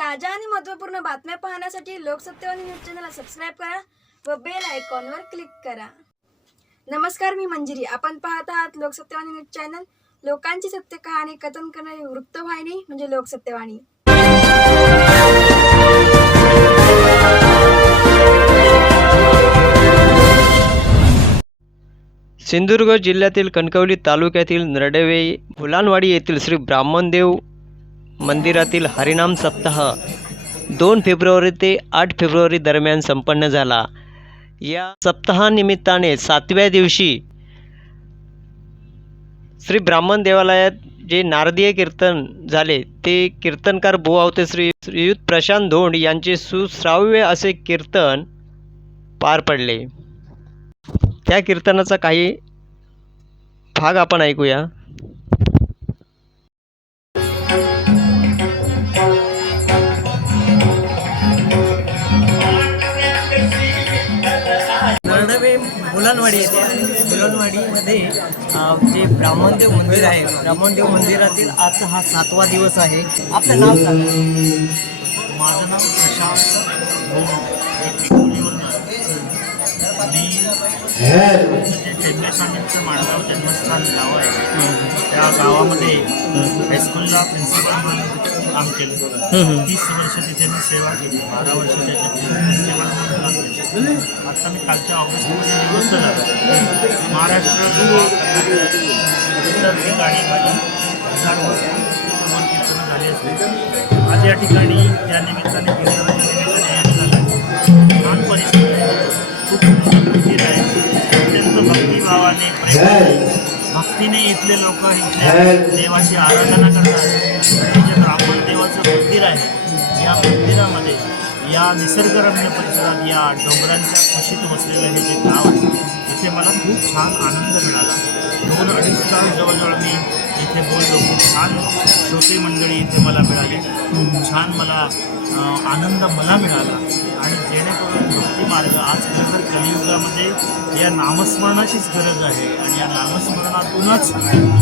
ताज्या आणि महत्त्वपूर्ण बातम्या पाहण्यासाठी लोकसत्यवाणी न्यूज चॅनलला सबस्क्राईब करा व बेल आयकॉनवर क्लिक करा. नमस्कार मी मंजिरी. आपण पाहत आहात लोकसत्यवाणी न्यूज चॅनल. लोकांची सत्य कहाणी कथन करणारी वृत्तवाहिनी म्हणजे लोकसत्यवाणी. सिंधुदुर्ग जिल्ह्यातील कणकवली तालुक्यातील नरडवे फुलांवाडी येथील श्री ब्राह्मणदेव मंदिरातील हरिनाम सप्ताह दोन फेब्रुवारी ते आठ फेब्रुवारी दरम्यान संपन्न झाला. या सप्ताहानिमित्ताने सातव्या दिवशी श्री ब्राह्मण देवालयात जे नारदीय कीर्तन झाले ते कीर्तनकार बुवावते श्री श्रीयुत प्रशांत धोंड यांचे सुश्राव्य असे कीर्तन पार पडले. त्या कीर्तनाचा काही भाग आपण ऐकूया. आणि मुलांवाडीमध्ये अ, जे ब्राह्मणदेव मंदिर आहे ब्राह्मणदेव मंदिरातील आजचा हा सातवा दिवस आहे. आपलं नाव सांगा. माझं नाव प्रशांत भोम एक शिवलीवरून आलो. मी जे टेंबे स्वामींचं माणगाव जन्मस्थान गाव आहे त्या गावामध्ये हायस्कूलला प्रिन्सिपल म्हणून काम केलं. तीस वर्ष तिथे मी सेवा केली बारा वर्ष काम केलं. आता मी कालच्या ऑगस्टमध्ये निवृत्त झालो. महाराष्ट्र इतर ठिकाणी माझी हजार वर्ष प्रमाण कीर्तन झाली असते आज या ठिकाणी या निमित्ताने छान परिस्थिती आहे. खूप मंदिर आहे. अत्यंत भक्तिभावाने प्रेमाने भक्तीने इथले लोक इथल्या देवाची आराधना करतात. ब्राह्मण देवाचं मंदिर आहे. या मंदिरामध्ये या निसर्गरम्य परिसरात या डोंगरांच्या कुशीत बसलेलं हे जे गाव आहे इथे मला खूप छान आनंद मिळाला. दोन अडीच तास जवळजवळ मी इथे बोललो. खूप छान श्रोते मंडळी इथे मला मिळाली. खूप छान मला आनंद मला मिळाला. आणि जेणेकरून भक्ती मार्ग आज खरं तर कलियुगामध्ये या नामस्मरणाचीच गरज आहे. आणि या नामस्मरणातूनच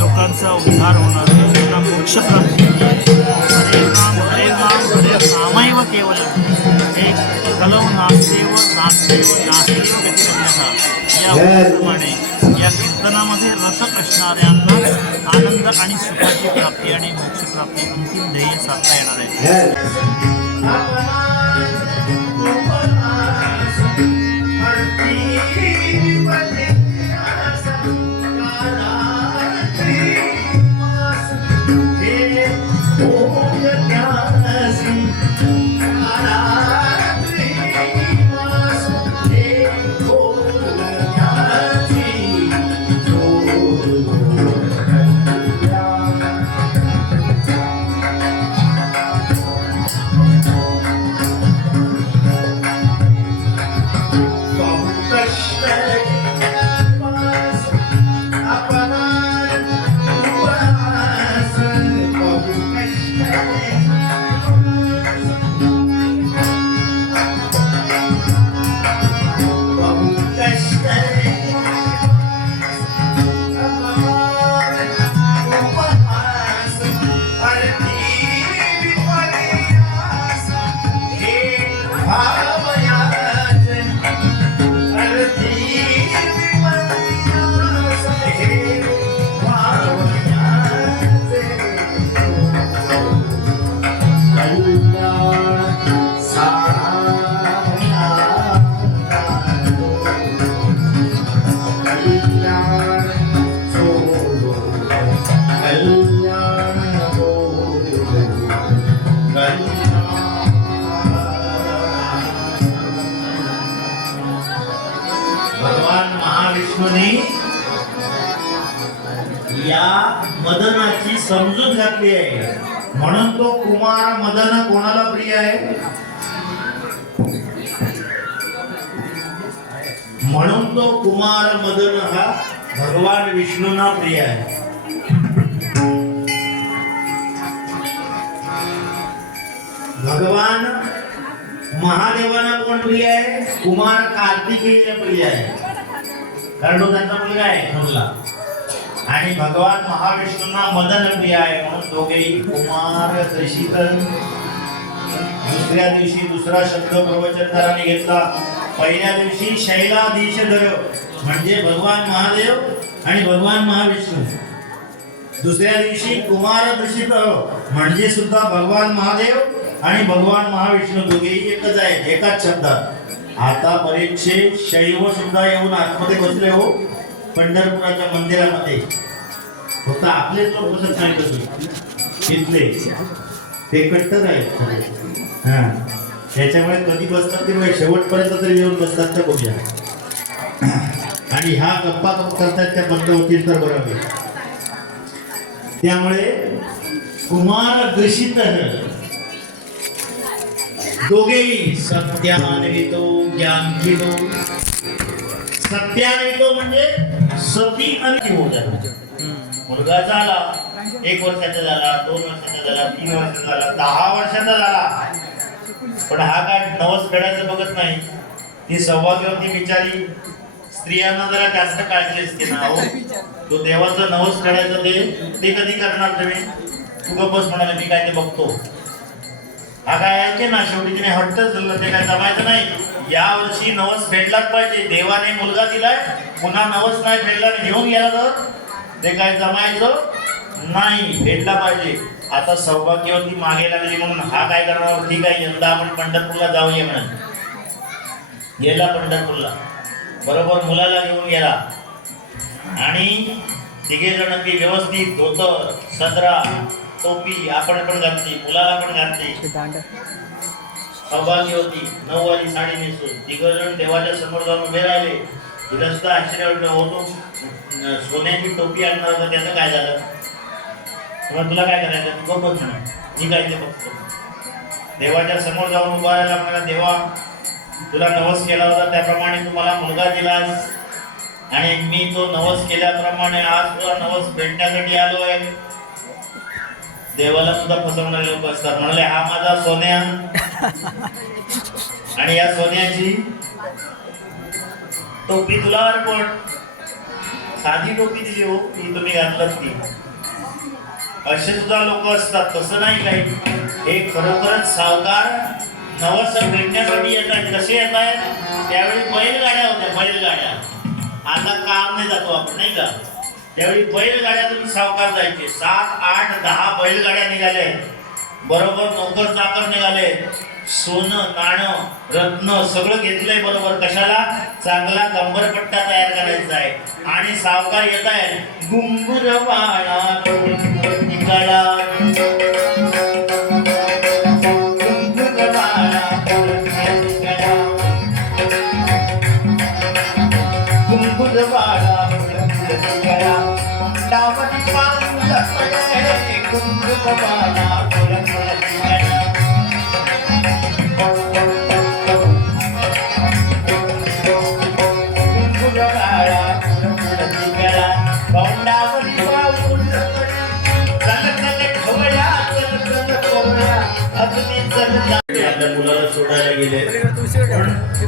लोकांचा उद्धार होणार लोकांना मोक्षप्राप्ती. हरे नाम हरे नाम हरे नामैव केवलं. हे कलव नास्तेव नास्तेव नास्तेव गतिरन्यथा या प्रमाणे या कीर्तनामध्ये रथ असणाऱ्यांनाच आनंद आणि सुखाची प्राप्ती आणि मोक्षप्राप्ती अंतिम ध्येय साधता येणार आहे. भगवान Hallelujah. मदनाची समजूत घातली आहे. म्हणून तो कुमार मदन कोणाला प्रिय आहे? म्हणून तो कुमार मदन हा भगवान विष्णूंना प्रिय आहे. भगवान महादेवांना कोण प्रिय आहे? कुमार कार्तिकेय प्रिय आहे. कारण तो त्यांचा मुलगा आहे म्हणला आणि भगवान महाविष्णूंना मदन प्रिय आहे म्हणून दोघेही कुमार दशित दुसऱ्या दिवशी दुसरा शब्द प्रवचनकाराने घेतला. पहिल्या दिवशी शैलाधीश धर म्हणजे भगवान महादेव आणि भगवान महाविष्णू. दुसऱ्या दिवशी कुमार दूषित म्हणजे सुद्धा भगवान महादेव आणि भगवान महाविष्णू दोघेही एकच आहेत एकाच शब्दात. आता परीक्षेत शैव सुद्धा येऊन आतमध्ये बसले हो. पंढरपुराच्या मंदिरामध्ये. फक्त आपलेच लोक बसत नाही होते तिथले. ते कट्टर आहेत हा. त्याच्यामुळे कधी बसतात ते बघा, शेवटपर्यंत तरी येऊन बसतात त्या बघूया आणि ह्या गप्पा करतात त्या बंद होतील तर बरोबर त्यामुळे कुमार ग्रसित दोघेही सत्यान्वितो ज्ञानकिलो सत्यान्वितो म्हणजे सती आणि मुलगा झाला एक वर्षाचा झाला दोन वर्षाचा झाला तीन वर्षाचा झाला दहा वर्षाचा झाला. पण हा काय नवस फेडायचं बघत नाही. ती सौभाग्यवती बिचारी. स्त्रियांना जरा जास्त काळजी असते ना हो. तो देवाचं नवस फेडायचं ते ते कधी करणार तुम्ही? तू गप्पच म्हणाले मी काय ते बघतो. हा काय ऐके ना शेवटी तिने हट्टच धरलं ते काय जमायचं नाही. या वर्षी नवस फेडलाच पाहिजे. देवाने मुलगा दिलाय पुन्हा नवस नाही फेडला आणि घेऊन गेला तर ते काय जमायचं नाही. फेडला पाहिजे. आता सौभाग्यवती मागे लागली म्हणून हा काय करणार? ठीक आहे यंदा आपण पंढरपूरला जाऊया म्हणून. गेला पंढरपूरला. बरोबर मुलाला घेऊन गेला. आणि तिघे जण ती व्यवस्थित धोतर सदरा टोपी आपण पण घातली मुलाला पण घातली. सौभाग्य होती. नऊवारी साडी नेसून. तिघ जण देवाच्या समोर जाऊन उभे राहिले. तिला सुद्धा आश्चर्य वाटलं होतो सोन्याची टोपी आणणार होतं त्याचं काय झालं? मग तुला काय करायचं? तू गप्पच म्हणा मी काय ते बघतो देवाच्या समोर जाऊन उभा राहिला म्हणा देवा तुला नवस केला होता त्याप्रमाणे तू मला मुलगा दिलास. आणि मी तो नवस केल्याप्रमाणे आज तुला नवस भेटण्यासाठी आलो आहे देवाला सुद्धा फसवणारे लोक असतात. म्हणले हा माझा सोन्या. आणि या सोन्याची टोपी तुला अर्पण. साधी टोपी दिली हो ती तुम्ही घातलात ती. असे सुद्धा लोक असतात तसं नाही काही. हे खरोखरच सावकार नवस भेटण्यासाठी येत आहेत कसे येत आहेत त्यावेळी बैलगाड्या होत्या बैलगाड्या. आता कार नाही जातो आपण नाही का? त्यावेळी बैलगाड्या तुम्ही सावकार जायचे. सात आठ दहा बैलगाड्या निघाल्या बरोबर नोकर चाकर निघाले सोनं नाणं रत्न सगळं घेतलंय बरोबर. कशाला? चांगला कंबरपट्टा तयार करायचा आहे. आणि सावकार येत आहे गुंगुर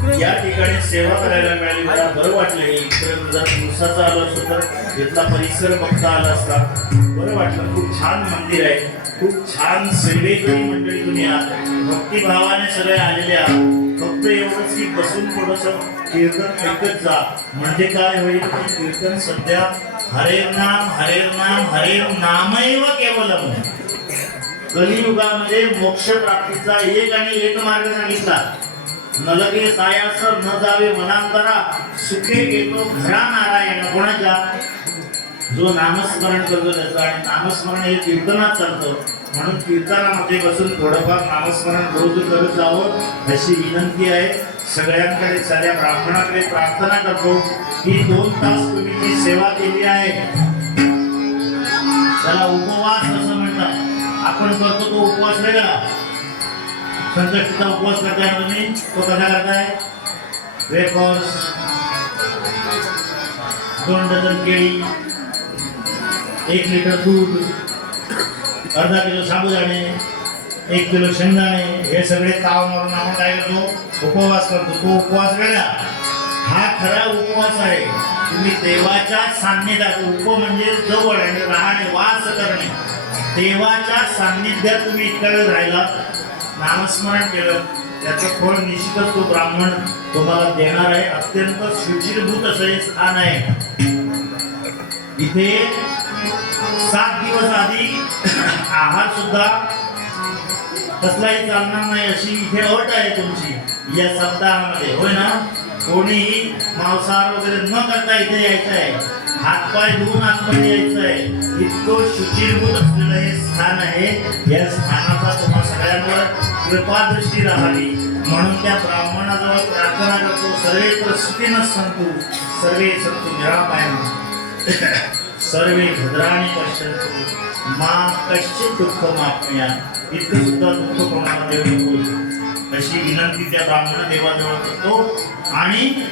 या ठिकाणी सेवा करायला मिळाली. मला बरं वाटलं इकडे दिवसाचा आलो असतो तर इथला परिसर बघता आला असता. बरं वाटलं. खूप छान मंदिर आहे. खूप छान सेवेकरी मंडळी तुम्ही आहात. भक्तिभावाने सगळे आलेले आहात. फक्त एवढंच की बसून थोडस कीर्तन ऐकत जा. म्हणजे काय होईल की कीर्तन सध्या हरे नाम हरे नाम हरे नामैव केवलम. कलियुगामध्ये मोक्ष प्राप्तीचा एक आणि एक मार्ग सांगितला. नलगे सायास न जावे मनांतरा सुखे येतो घरा नारायण कोणाच्या जो नामस्मरण करतो त्याचं आणि नामस्मरण हे कीर्तनात चालतं म्हणून कीर्तनामध्ये बसून थोडंफार नामस्मरण रोज करत जावं अशी विनंती आहे. सगळ्यांकडे सगळ्या ब्राह्मणाकडे प्रार्थना करतो. ही दोन तास तुम्ही जी सेवा केली आहे त्याला उपवास असं म्हणतात. आपण करतो तो उपवास वेगळा. संकष्टीचा उपवास करताय तुम्ही तो कसा करताय वेफर्स दोन डझन केळी एक लिटर दूध अर्धा किलो साबुदाणे एक किलो शेंगदाणे हे सगळे ताव मारून आपण काय करतो उपवास करतो. तो उपवास वेगळा. हा खरा उपवास आहे. तुम्ही देवाच्या सान्निध्यात उप म्हणजे जवळ आणि राहणे वास करणे. देवाच्या सान्निध्यात तुम्ही इतका वेळ राहिला. नामस्मरण केलं. त्याचं फळ निश्चितच तो ब्राह्मण तुम्हाला देणार आहे. अत्यंत शुचिरभूत असं हे स्थान आहे. इथे सात दिवस आधी आहार सुद्धा कसलाही चालणार नाही अशी इथे अट आहे तुमची. या सप्ताहामध्ये. होय ना? कोणीही मांसाहार वगैरे न करता इथे यायचं आहे. हातपाय धुवून आतमध्ये यायचं आहे इतकं शुचिरभूत असलेलं हे स्थान आहे. या स्थानाचा तुम्हा सगळ्यांवर कृपादृष्टी राहावी. म्हणून त्या ब्राह्मणाजवळ प्रार्थना करतो. सर्वे प्रसुतीनं संतू सर्वे संतू निरापाय सर्वे भद्राने पश्यंतु मा कश्चित दुःख मापया इतकं सुद्धा दुःख कोणाला देऊ नको. अशी विनंती त्या ब्राह्मण देवाजवळ करतो. आणि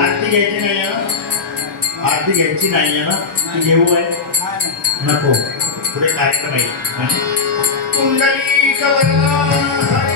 आरती घ्यायची नाही आहे ना घ्यायची नाही आहे ना? ती घेऊ आहे नको. पुढे कार्यक्रम आहे. कुंडली कवरला